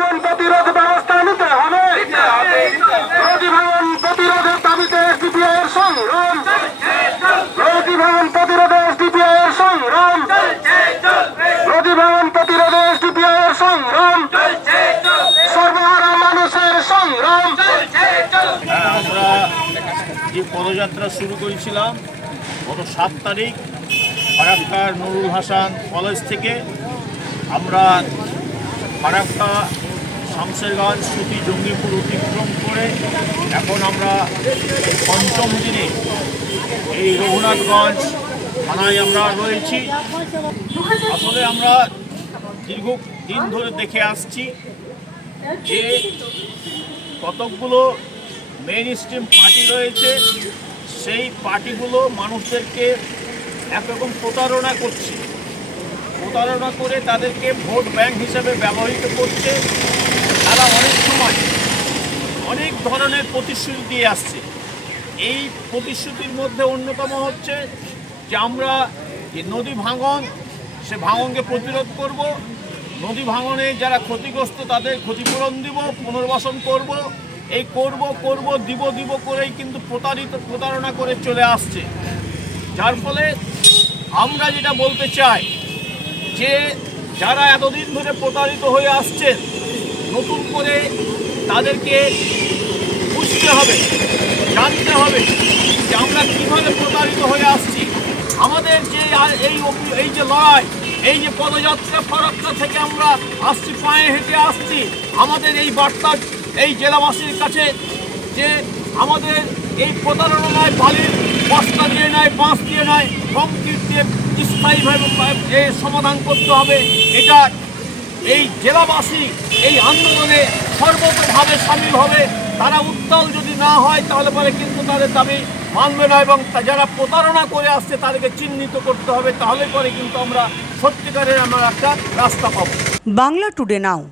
ভাঙন প্রতিরোধ ব্যবস্থা নিতে হবে। নদী ভাঙন প্রতিরোধের দাবিতে এসডিপিআই এর সংগ্রাম। নদী ভাঙন প্রতিরোধে এসডিপিআই এর সংগ্রাম। নদী ভাঙন প্রতিরোধে এসডিপিআই এর সংগ্রাম। সর্বহারা মানুষের সংগ্রাম। আমরা যে পদযাত্রা শুরু করেছিলাম গত 7 তারিখ ফারাক্কার নুরুল হাসান কলেজ থেকে, আমরা ফারাক্কা, শামসেরগঞ্জ, সুতি, জঙ্গিপুর অতিক্রম করে এখন আমরা পঞ্চম দিনে এই রঘুনাথগঞ্জ থানায় আমরা রয়েছি। আসলে আমরা দীর্ঘদিন ধরে দেখে আসছি যে কতকগুলো মেইন স্ট্রিম পার্টি রয়েছে, সেই পার্টিগুলো মানুষদেরকে একরকম প্রতারণা করছে, প্রতারণা করে তাদেরকে ভোট ব্যাংক হিসেবে ব্যবহৃত করছে। তারা অনেক সময় অনেক ধরনের প্রতিশ্রুতি দিয়ে আসছে। এই প্রতিশ্রুতির মধ্যে অন্যতম হচ্ছে যে আমরা যে নদী ভাঙন, সে ভাঙনকে প্রতিরোধ করব, নদী ভাঙনে যারা ক্ষতিগ্রস্ত তাদের ক্ষতিপূরণ দিব, পুনর্বাসন করব, এই করব দিব করেই কিন্তু প্রতারণা করে চলে আসছে। যার ফলে আমরা যেটা বলতে চাই যে যারা এতদিন ধরে প্রতারিত হয়ে আসছেন, নতুন করে তাদেরকে বুঝতে হবে, জানতে হবে যে আমরা কীভাবে প্রতারিত হয়ে আসছি। আমাদের যে এই যে লড়াই, এই যে পদযাত্রা ফারাক্কা থেকে আমরা আসছি, পায়ে হেঁটে আসছি, আমাদের এই বার্তা এই জেলাবাসীর কাছে যে আমাদের এই প্রতারণা নয়, বালির বস্তা দিয়ে নয়, বাঁশ দিয়ে নয়, কংক্রিট দিয়ে স্থায়ীভাবে সমাধান করতে হবে। এটা এই জেলাবাসী এই আন্দোলনে সর্বতভাবে সামিল হবে। তারা উত্তাল যদি না হয় তাহলে পরে কিন্তু তাদের দাবি মানবে না, এবং যারা প্রতারণা করে আসছে তাদেরকে চিহ্নিত করতে হবে। তাহলে পরে কিন্তু আমরা সত্যিকারের একটা রাস্তা পাবো। বাংলা টুডে নাও।